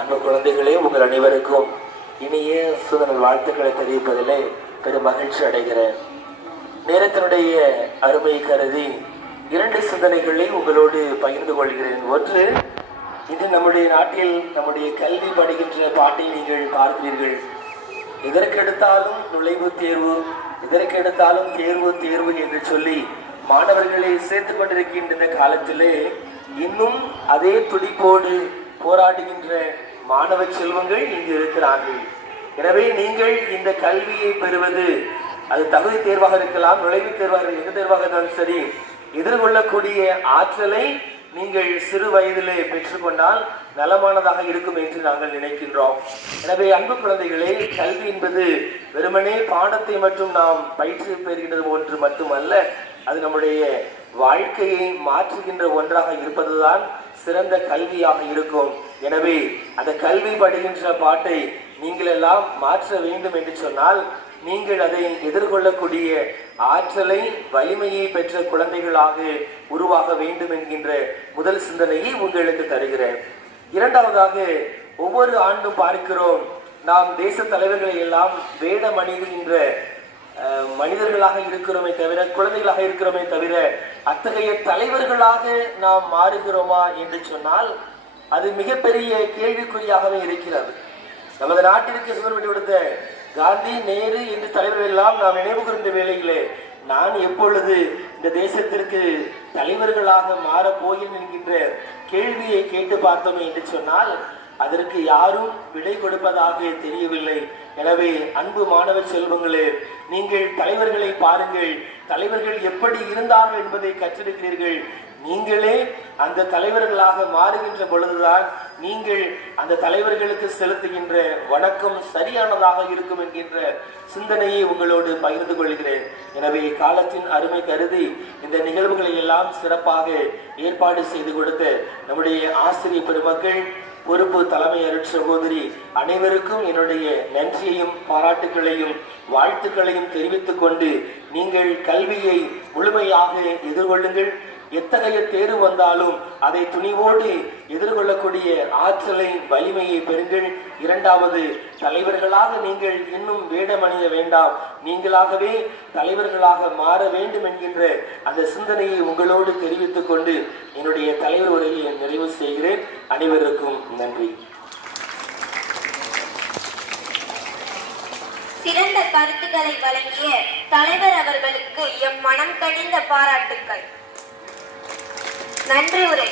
அன்பு குழந்தைகளே, உங்கள் அனைவருக்கும் இனிய சுதனல் வாழ்த்துக்களை தெரிவிப்பதிலே பெரும் மகிழ்ச்சி அடைகிறேன். நேரத்தினுடைய அருமை கருதி 2 சிந்தனைகளை உங்களோடு பகிர்ந்து கொள்கிறேன். ஒன்று, இது நம்முடைய நாட்டில் நம்முடைய கல்வி படுகின்ற பாட்டை நீங்கள் பார்க்கிறீர்கள். எதற்கெடுத்தாலும் நுழைவுத் தேர்வு, எதற்கெடுத்தாலும் தேர்வு தேர்வு என்று சொல்லி மாணவர்களை சேர்த்து கொண்டிருக்கின்ற காலத்திலே இன்னும் அதே துடிப்போடு போராடுகின்ற மாணவ செல்வங்கள் இங்கு இருக்கிறார்கள். எனவே நீங்கள் இந்த கல்வியை பெறுவது, அது தகுதி தேர்வாக இருக்கலாம், நுழைவுத் தேர்வாக, எந்த தேர்வாக இருந்தாலும் சரி, எதிர்கொள்ளக்கூடிய ஆற்றலை நீங்கள் சிறு வயதிலே பெற்றுக்கொண்டால் நலமானதாக இருக்கும் என்று நாங்கள் நினைக்கின்றோம். எனவே அன்பு குழந்தைகளே, கல்வி என்பது வெறுமனே பாடத்தை மட்டும் நாம் பயிற்சி பெறுகின்றது ஒன்று மட்டுமல்ல, அது நம்முடைய வாழ்க்கையை மாற்றுகின்ற ஒன்றாக இருப்பதுதான் சிறந்த கல்வியாக இருக்கும். எனவே அந்த கல்வி படுகின்ற பாட்டை நீங்கள் எல்லாம் மாற்ற வேண்டும் என்று சொன்னால், நீங்கள் அதை எதிர்கொள்ளக்கூடிய ஆற்றலை, வலிமையை பெற்ற குழந்தைகளாக உருவாக வேண்டும் என்கின்ற முதல் சிந்தனையை உங்களுக்கு தருகிறேன். இரண்டாவதாக, ஒவ்வொரு ஆண்டும் பார்க்கிறோம், நாம் தேச தலைவர்களை எல்லாம் வேடம் அணிகின்ற மனிதர்களாக இருக்கிறோமே தவிர, குழந்தைகளாக இருக்கிறோமே தவிர, அத்தகைய தலைவர்களாக நாம் மாறுகிறோமா என்று சொன்னால் அது மிகப்பெரிய கேள்விக்குறியாகவே இருக்கிறது. நமது நாட்டிற்கு சுதந்திரம் கொடுத்த காந்தி, நேரு என்று தலைவர்கள் எல்லாம் நாம் நினைவு கூர்ந்த வேளையிலே நான் எப்பொழுது இந்த தேசத்திற்கு தலைவர்களாக மாறப் போகிறேன் என்கின்ற கேள்வியை கேட்டு பார்த்தோமே என்று சொன்னால் அதற்கு யாரும் விடை கொடுப்பதாக தெரியவில்லை. எனவே அன்பு மாணவ செல்வங்களே, நீங்கள் தலைவர்களை பாருங்கள், தலைவர்கள் எப்படி இருந்தார்கள் என்பதை கற்றிருக்கிறீர்கள். நீங்களே அந்த தலைவர்களாக மாறுகின்ற பொழுதுதான் நீங்கள் அந்த தலைவர்களுக்கு செலுத்துகின்ற வணக்கம் சரியானதாக இருக்கும் என்கின்ற சிந்தனையை உங்களோடு பகிர்ந்து கொள்கிறேன். எனவே காலத்தின் அருமை கருதி இந்த நிகழ்வுகளை எல்லாம் சிறப்பாக ஏற்பாடு செய்து கொடுத்த நம்முடைய ஆசிரியர் பெருமக்கள், பொறுப்பு தலைமை அருட்சகோதரி அனைவருக்கும் என்னுடைய நன்றியையும் பாராட்டுகளையும் வாழ்த்துக்களையும் தெரிவித்துக் கொண்டு, நீங்கள் கல்வியை முழுமையாக எதிர்கொள்ளுங்கள். எத்தகைய தேர்வு வந்தாலும் அதை துணிவோடு எதிர்கொள்ளக்கூடிய ஆற்றலை, வலிமையை பெறுங்கள். இரண்டாவது, தலைவர்களாக நீங்கள் இன்னும் வேடமணிய வேண்டாம், நீங்களாகவே தலைவர்களாக மாற வேண்டும் என்கின்ற அந்த சிந்தனையை உங்களோடு தெரிவித்துக் கொண்டு என்னுடைய தலைவர் உரையை நிறைவு செய்கிறேன். அனைவருக்கும் நன்றி. சிறந்த கருத்துக்களை வழங்கிய தலைவர் அவர்களுக்கு எம் மனம் கனிந்த பாராட்டுக்கள். நன்றி உரை.